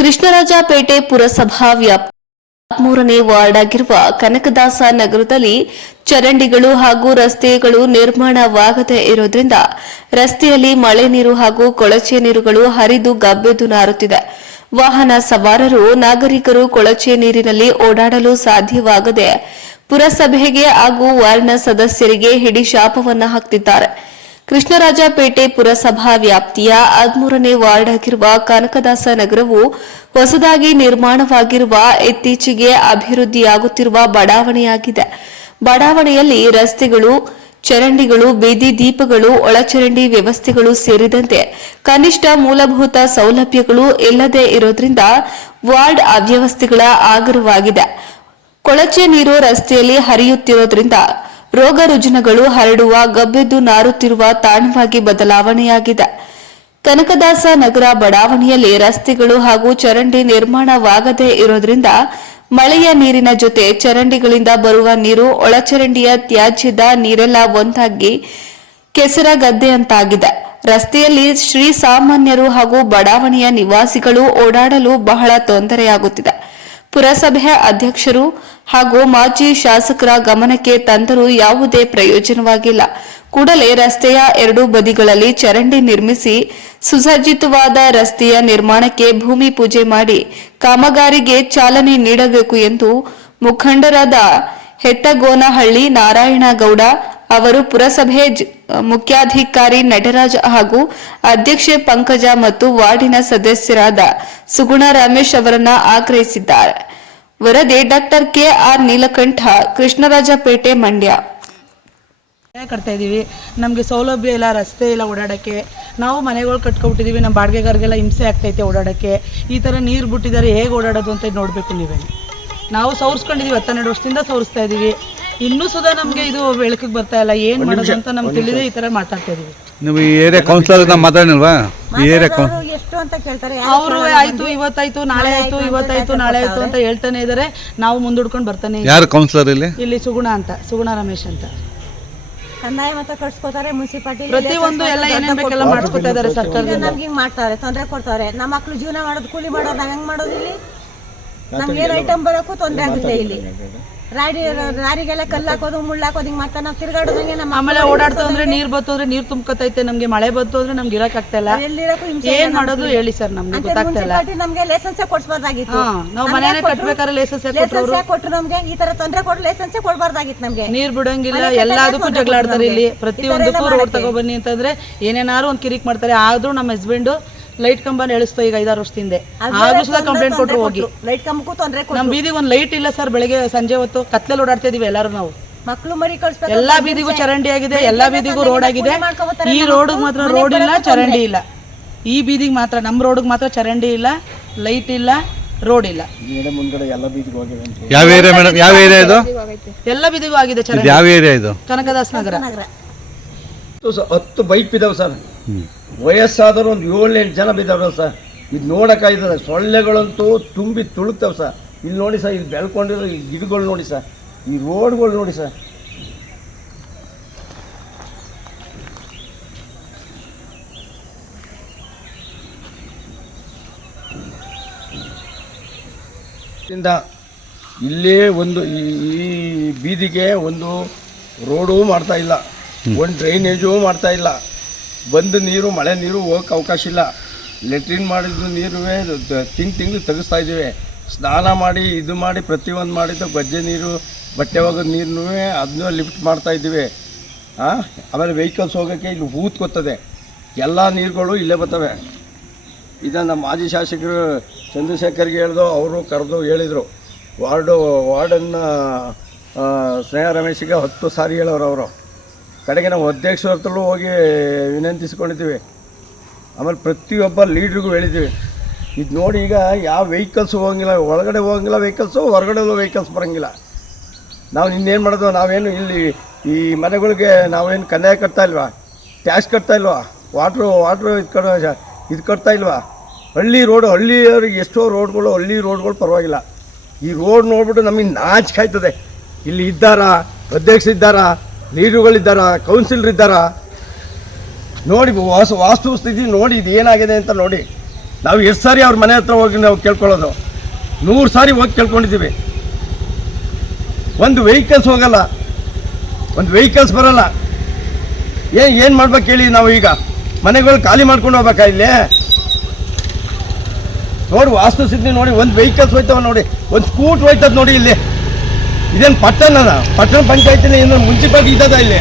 ಕೃಷ್ಣರಾಜಪೇಟೆ ಪುರಸಭಾ ವ್ಯಾಪ್ತಿ ಮೂರನೇ ವಾರ್ಡ್ ಆಗಿರುವ ಕನಕದಾಸ ನಗರದಲ್ಲಿ ಚರಂಡಿಗಳು ಹಾಗೂ ರಸ್ತೆಗಳು ನಿರ್ಮಾಣವಾಗದೇ ಇರೋದ್ರಿಂದ ರಸ್ತೆಯಲ್ಲಿ ಮಳೆ ನೀರು ಹಾಗೂ ಕೊಳಚೆ ನೀರುಗಳು ಹರಿದು ಗಬ್ಬೆದು ನಾರುತ್ತಿದೆ. ವಾಹನ ಸವಾರರು, ನಾಗರಿಕರು ಕೊಳಚೆ ನೀರಿನಲ್ಲಿ ಓಡಾಡಲು ಸಾಧ್ಯವಾಗದೆ ಪುರಸಭೆಗೆ ಹಾಗೂ ವಾರ್ಡ್ನ ಸದಸ್ಯರಿಗೆ ಹಿಡಿಶಾಪವನ್ನ ಹಾಕ್ತಿದ್ದಾರೆ. ಕೃಷ್ಣರಾಜಪೇಟೆ ಪುರಸಭಾ ವ್ಯಾಪ್ತಿಯ ಹದಿಮೂರನೇ ವಾರ್ಡ್ ಆಗಿರುವ ಕನಕದಾಸ ನಗರವು ಹೊಸದಾಗಿ ನಿರ್ಮಾಣವಾಗಿರುವ ಇತ್ತೀಚೆಗೆ ಅಭಿವೃದ್ಧಿಯಾಗುತ್ತಿರುವ ಬಡಾವಣೆಯಾಗಿದೆ. ಬಡಾವಣೆಯಲ್ಲಿ ರಸ್ತೆಗಳು, ಚರಂಡಿಗಳು, ಬೀದಿ ದೀಪಗಳು, ಒಳಚರಂಡಿ ವ್ಯವಸ್ಥೆಗಳು ಸೇರಿದಂತೆ ಕನಿಷ್ಠ ಮೂಲಭೂತ ಸೌಲಭ್ಯಗಳು ಇಲ್ಲದೆ ಇರೋದ್ರಿಂದ ವಾರ್ಡ್ ಅವ್ಯವಸ್ಥೆಗಳ ಆಗರವಾಗಿದೆ. ಕೊಳಚೆ ನೀರು ರಸ್ತೆಯಲ್ಲಿ ಹರಿಯುತ್ತಿರೋದ್ರಿಂದ ರೋಗ ರುಜಿನಗಳು ಹರಡುವ, ಗಬ್ಬೆದ್ದು ನಾರುತ್ತಿರುವ ತಾಣವಾಗಿ ಬದಲಾವಣೆಯಾಗಿದೆ. ಕನಕದಾಸ ನಗರ ಬಡಾವಣೆಯಲ್ಲಿ ರಸ್ತೆಗಳು ಹಾಗೂ ಚರಂಡಿ ನಿರ್ಮಾಣವಾಗದೇ ಇರೋದ್ರಿಂದ ಮಳೆಯ ನೀರಿನ ಜೊತೆ ಚರಂಡಿಗಳಿಂದ ಬರುವ ನೀರು ಒಳಚರಂಡಿಯ ತ್ಯಾಜ್ಯದ ನೀರೆಲ್ಲ ಒಂದಾಗಿ ಕೆಸರ ಗದ್ದೆಯಂತಾಗಿದೆ ರಸ್ತೆಯಲ್ಲಿ ಶ್ರೀ ಸಾಮಾನ್ಯರು ಹಾಗೂ ಬಡಾವಣೆಯ ನಿವಾಸಿಗಳು ಓಡಾಡಲು ಬಹಳ ತೊಂದರೆಯಾಗುತ್ತಿದೆ. ಪುರಸಭೆ ಅಧ್ಯಕ್ಷರು ಹಾಗೂ ಮಾಜಿ ಶಾಸಕರ ಗಮನಕ್ಕೆ ತಂದರೂ ಯಾವುದೇ ಪ್ರಯೋಜನವಾಗಿಲ್ಲ. ಕೂಡಲೇ ರಸ್ತೆಯ ಎರಡೂ ಬದಿಗಳಲ್ಲಿ ಚರಂಡಿ ನಿರ್ಮಿಸಿ ಸುಸಜ್ಜಿತವಾದ ರಸ್ತೆಯ ನಿರ್ಮಾಣಕ್ಕೆ ಭೂಮಿ ಪೂಜೆ ಮಾಡಿ ಕಾಮಗಾರಿಗೆ ಚಾಲನೆ ನೀಡಬೇಕು ಎಂದು ಮುಖಂಡರಾದ ಹೆಟ್ಟಗೋನಹಳ್ಳಿ ನಾರಾಯಣಗೌಡ ಅವರು ಪುರಸಭೆ ಮುಖ್ಯಾಧಿಕಾರಿ ನಟರಾಜ್ ಹಾಗೂ ಅಧ್ಯಕ್ಷೆ ಪಂಕಜ ಮತ್ತು ವಾರ್ಡಿನ ಸದಸ್ಯರಾದ ಸುಗುಣ ರಮೇಶ್ ಅವರನ್ನ ಆಗ್ರಹಿಸಿದ್ದಾರೆ. ವರದಿ doctor K R Neelakantha, Krishnarajapete, Mandya. ಕಟ್ತಾ ಇದೀವಿ. ನಮಗೆ ಸೌಲಭ್ಯ ಇಲ್ಲ, ರಸ್ತೆ ಇಲ್ಲ ಓಡಾಡಕ್ಕೆ. ನಾವು ಮನೆಗಳು ಕಟ್ಕೊಬಿಟ್ಟಿದ್ದೀವಿ ನಮ್ಮ ಬಾಡಿಗೆಗಾರಿಗೆಲ್ಲ ಹಿಂಸೆ ಆಗ್ತೈತೆ ಓಡಾಡಕ್ಕೆ. ಈ ಥರ ನೀರು ಬಿಟ್ಟಿದ್ದಾರೆ, ಹೇಗೆ ಓಡಾಡೋದು ಅಂತ ನೋಡಬೇಕು ನೀವೇ ನಾವು ಸೌರಿಸ್ಕೊಂಡಿದ್ದೀವಿ ಹತ್ತೆರಡು ವರ್ಷದಿಂದ ಸೌರಿಸ್ತಾ ಇದ್ದೀವಿ ಇನ್ನೂ ಸುಧಾ ನಮಗೆ ಇದು ಬೆಳಕಿಗೆ ಬರ್ತಾ ಇಲ್ಲ. ಏನು ಮಾಡೋದು ಅಂತ ನಮ್ಗೆ ತಿಳಿದೇ ಈ ತರ ಮಾತಾಡ್ತಾ ಇದೀವಿ. ನೀವು ಈ ಏರಿಯಾ ಕೌನ್ಸಿಲರ್ ಮಾತಾಡಿಲ್ವಾ ಈ ಏರಿಯಾ ಕೌನ್ ಎಷ್ಟು ಅಂತ ಕೇಳ್ತಾರೆ. ಅವರು ಆಯ್ತು ಇವತ್ತಾಯ್ತು ನಾಳೆ ಆಯ್ತು ಇವತ್ತಾಯ್ತು ನಾಳೆ ಆಯ್ತು ಅಂತ ಹೇಳ್ತಾನೆ ಇದ್ದಾರೆ ನಾವು ಮುಂದೂಡ್ಕೊಂಡು ಬರ್ತಾನೆ ಇದ್ದೀವಿ. ಯಾರು ಕೌನ್ಸಿಲರ್ ಇಲ್ಲಿ? ಇಲ್ಲಿ ಸುಗುಣ ಅಂತ ಸುಗುಣ ರಮೇಶ್ ಅಂತ. ಕಂದಾಯ ಮತ ಕಳ್ಸ್ಕೊತಾರೆ ಪ್ರತಿ ಒಂದು ಎಲ್ಲ ಏನೇನ್ ಬೇಕೆಲ್ಲ ಮಾಡಿಸ್ಕೊತಾ ಇದ್ದಾರೆ ಸರ್ಕಾರದಿಂದ. ನಮ್ಗೆ ಹಿಂಗ್ ಮಾಡ್ತಾರೆ ತೊಂದರೆ ಕೊಡ್ತಾರೆ. ನಮ್ಮ ಮಕ್ಳು ಜೀವನ ಮಾಡೋದು ಕೂಲಿ ಮಾಡೋದು ನಾವ್ ಹೆಂಗ್ ಮಾಡೋದು ಇಲ್ಲಿ? ನಮ್ಗೆ ಏನ್ ಐಟಮ್ ಬರೋಕ್ಕೂ ತೊಂದರೆ ಆಗುತ್ತೆ ಇಲ್ಲಿ. ರಾಡಿ ರಾರಿಗೆಲ್ಲ ಕಲ್ಲು ಹಾಕೋದು ಮುಳ್ಳು ಹಾಕೋದು ಹಿಂಗ್ ಮಾಡ್ತಾರೆ ನಾವು ತಿರ್ಗಾಡೋದಂಗೆ ನಮ್ಮ ಆಮೇಲೆ ಓಡಾಡ್ತಾ ಅಂದ್ರೆ ನೀರ್ ಬತ್ತು ಅಂದ್ರೆ ನೀರ್ ತುಂಬ್ಕೊತೈತೆ ನಮ್ಗೆ ಮಳೆ ಬತ್ತು ಅಂದ್ರೆ ನಮ್ಗೆ ಇರಕ್ ಆಗ್ತಾ ಇಲ್ಲ. ಎಲ್ಲಿರಕ್ಕೂ ಹಿಂಸೆ ಏನ್ ಮಾಡೋದು ಹೇಳಿ ಸರ್ ನಮ್ಗೆ ಗೊತ್ತಾಗ್ತಾ ಇಲ್ಲ. ಮುನ್ಸಿಪಾಲಿಟಿ ನಮ್ಗೆ ಲೈಸೆನ್ಸ್ ಕೊಡ್ಸ್ಬಾರ್ದಾಗಿತ್ತು. ನಾವು ಮನೇನೆ ಕಟ್ಬೇಕಾದ್ರೆ ಲೈಸೆನ್ಸ್ ಲೈಸೆನ್ಸ್ ಕೊಟ್ರು ನಮ್ಗೆ? ಈ ತರ ತೊಂದರೆ ಕೊಟ್ಟು ಲೈಸೆನ್ಸ್ ಕೊಡ್ಬಾರ್ದಾಗಿತ್ತು ನಮ್ಗೆ. ನೀರ್ ಬಿಡಂಗಿಲ್ಲ ಎಲ್ಲದಕ್ಕೂ ಜಗಳ ಆಡ್ತಾರೆ ಇಲ್ಲಿ. ಪ್ರತಿಯೊಂದಕ್ಕೂ ರೋಡ್ ತಗೊಬನ್ನಿ ಅಂತಂದ್ರೆ ಏನೇನಾರು ಒಂದ್ ಕಿರಿಕ್ ಮಾಡ್ತಾರೆ. ಆದ್ರೂ ನಮ್ಮ ಹಸ್ಬೆಂಡ್ ಲೈಟ್ ಕಂಬನ ಎಳಿಸ್ತೋ ಈಗ ಐದಾರು ವರ್ಷದಿಂದ ಆದ್ರೂ ಸುಧಾ ಕಂಪ್ಲೇಂಟ್ ಕೊಟ್ರು ಹೋಗಿ. ಲೈಟ್ ಕಂಬಕ್ಕೂ ತೊಂದರೆ ನಮ್ ಬೀದಿಗೆ ಒಂದು ಲೈಟ್ ಇಲ್ಲ ಸರ್ ಬೆಳಗ್ಗೆ ಸಂಜೆ ಹೊತ್ತು ಕತ್ತಲೆ ಓಡಾಡ್ತಾ ಇದೀವಿ ಎಲ್ಲರೂ ನಾವು. ಮಕ್ಕಳು ಮರಿ ಕಳಿಸ್ತಾರೆ ಎಲ್ಲಾ ಬೀದಿಗೂ ಚರಂಡಿ ಆಗಿದೆ ಎಲ್ಲಾ ಬೀದಿಗೂ ರೋಡ್ ಆಗಿದೆ. ಈ ರೋಡ್ ಮಾತ್ರ ರೋಡ್ ಇಲ್ಲ ಚರಂಡಿ ಇಲ್ಲ. ಈ ಬೀದಿಗೆ ಮಾತ್ರ ನಮ್ಮ ರೋಡ್ ಮಾತ್ರ ಚರಂಡಿ ಇಲ್ಲ ಲೈಟ್ ಇಲ್ಲ ರೋಡ್ ಇಲ್ಲ. ಯಾವ ಏರಿಯಾ ಮೇಡಮ್? ಯಾವ ಏರಿಯಾ ಇದು? ಎಲ್ಲ ಬೀದಿಗೂ ಆಗಿದೆ ಇದು ಚರಂಡಿ. ಯಾವ ಏರಿಯಾ ಇದು? ಕನಕದಾಸ್ ನಗರ. ಹತ್ತು ಸ- ಹತ್ತು ಬೈಕ್ ಬಿದ್ದಾವೆ ಸರ್. ವಯಸ್ಸಾದವರು ಒಂದು ಏಳೆಂಟು ಜನ ಬಿದ್ದಾವ್ರ ಸರ್. ಇದು ನೋಡೋಕ್ಕಾಯ್ತದೆ ಸೊಳ್ಳೆಗಳಂತೂ ತುಂಬಿ ತುಳುಕ್ತಾವೆ ಸರ್. ಇಲ್ಲಿ ನೋಡಿ ಸರ್, ಇಲ್ಲಿ ಬೆಳ್ಕೊಂಡಿರೋ ಈ ಗಿಡಗಳು ನೋಡಿ ಸರ್. ಈ ರೋಡ್ಗಳು ನೋಡಿ ಸರ್. ಇಲ್ಲೇ ಒಂದು ಈ ಬೀದಿಗೆ ಒಂದು ರೋಡು ಮಾಡ್ತಾ ಇಲ್ಲ. ಒಂದು ಡ್ರೈನೇಜು ಮಾಡ್ತಾ ಇಲ್ಲ. ಬಂದು ನೀರು, ಮಳೆ ನೀರು ಹೋಗಕ್ಕೆ ಅವಕಾಶ ಇಲ್ಲ. ಲೆಟ್ರಿನ್ ಮಾಡಿದ್ದು ನೀರುವೇ ತಿಂಗ್ ತಿಂಗಳು ತೆಗಿಸ್ತಾ ಇದ್ದೀವಿ. ಸ್ನಾನ ಮಾಡಿ, ಇದು ಮಾಡಿ, ಪ್ರತಿಯೊಂದು ಮಾಡಿದ್ದು ಗಜ್ಜೆ ನೀರು, ಬಟ್ಟೆ ಒಗೆದ ನೀರನ್ನೂ ಅದನ್ನೂ ಲಿಫ್ಟ್ ಮಾಡ್ತಾ ಇದ್ದೀವಿ. ಹಾಂ ಆಮೇಲೆ ವೆಹಿಕಲ್ಸ್ ಹೋಗೋಕ್ಕೆ ಇಲ್ಲಿ ಹೂತ್ಕೊತದೆ ಎಲ್ಲ ನೀರುಗಳು ಇಲ್ಲೇ ಬರ್ತವೆ. ಇದನ್ನು ನಮ್ಮ ಮಾಜಿ ಶಾಸಕರು ಚಂದ್ರಶೇಖರ್ಗೆ ಹೇಳ್ದು, ಅವರು ಕರೆದು ಹೇಳಿದರು. ವಾರ್ಡು, ವಾರ್ಡನ್ನ ಸ್ನೇಹ ರಮೇಶಿಗೆ ಹತ್ತು ಸಾರಿ ಹೇಳೋರು ಅವರು. ಕಡೆಗೆ ನಾವು ಅಧ್ಯಕ್ಷರ ಹತ್ರಲೂ ಹೋಗಿ ವಿನಂತಿಸ್ಕೊಂಡಿದ್ದೀವಿ. ಆಮೇಲೆ ಪ್ರತಿಯೊಬ್ಬ ಲೀಡ್ರಿಗೂ ಹೇಳಿದ್ದೀವಿ. ಇದು ನೋಡಿ ಈಗ ಯಾವ ವೆಹಿಕಲ್ಸ್ ಹೋಗಂಗಿಲ್ಲ, ಒಳಗಡೆ ಹೋಗಂಗಿಲ್ಲ ವೆಹಿಕಲ್ಸು ಹೊರಗಡೆ ವೆಹಿಕಲ್ಸ್ ಬರೋಂಗಿಲ್ಲ. ನಾವು ಇನ್ನೇನು ಮಾಡೋದು ನಾವೇನು ಇಲ್ಲಿ ಈ ಮನೆಗಳಿಗೆ ನಾವೇನು ಕಂದಾಯ ಕಟ್ತಾ ಇಲ್ವಾ? ಟ್ಯಾಕ್ಸ್ ಕಟ್ತಾ ಇಲ್ವಾ? ವಾಟ್ರು ವಾಟ್ರು ಇದು ಕಡ, ಇದು ಕಟ್ತಾ ಇಲ್ವಾ? ಹಳ್ಳಿ ರೋಡು ಹಳ್ಳಿಯವ್ರಿಗೆ ಎಷ್ಟೋ ರೋಡ್ಗಳು ಹಳ್ಳಿ ರೋಡ್ಗಳು ಪರವಾಗಿಲ್ಲ. ಈ ರೋಡ್ ನೋಡ್ಬಿಟ್ಟು ನಮಗೆ ನಾಚಿಕಾಯ್ತದೆ ಇಲ್ಲಿ ಇದ್ದಾರಾ? ಅಧ್ಯಕ್ಷ ಇದ್ದಾರಾ? ಲೀಡ್ರುಗಳಿದ್ದಾರಾ ಕೌನ್ಸಿಲರ್ ಇದ್ದಾರಾ ನೋಡಿ, ವಾಸ, ವಾಸ್ತು ಸ್ಥಿತಿ ನೋಡಿ, ಇದು ಏನಾಗಿದೆ ಅಂತ ನೋಡಿ. ನಾವು ಎಷ್ಟು ಸಾರಿ ಅವ್ರ ಮನೆ ಹತ್ರ ಹೋಗಿ ನಾವು ಕೇಳ್ಕೊಳ್ಳೋದು. ನೂರು ಸಾರಿ ಹೋಗಿ ಕೇಳ್ಕೊಂಡಿದ್ದೀವಿ. ಒಂದು ವೆಹಿಕಲ್ಸ್ ಹೋಗಲ್ಲ. ಒಂದು ವೆಹಿಕಲ್ಸ್ ಬರಲ್ಲ. ಏನು ಏನು ಮಾಡ್ಬೇಕು ಹೇಳಿ ನಾವು ಈಗ? ಮನೆಗಳು ಖಾಲಿ ಮಾಡ್ಕೊಂಡು ಹೋಗ್ಬೇಕಾ ಇಲ್ಲಿ? ನೋಡಿ, ವಾಸ್ತು ಸ್ಥಿತಿ ನೋಡಿ, ಒಂದು ವೆಹಿಕಲ್ಸ್ ಹೋಯ್ತವ ನೋಡಿ, ಒಂದು ಸ್ಕೂಟ್ ಹೋಯ್ತದ ನೋಡಿ ಇಲ್ಲಿ. ಇದೇನು ಪಟ್ಟಣ ಪಟ್ಟಣ ಪಂಚಾಯತಿನ ಏನು ಮುನ್ಸಿಪಾಲ್ಟಿ ಇದ್ದದ ಇಲ್ಲಿ?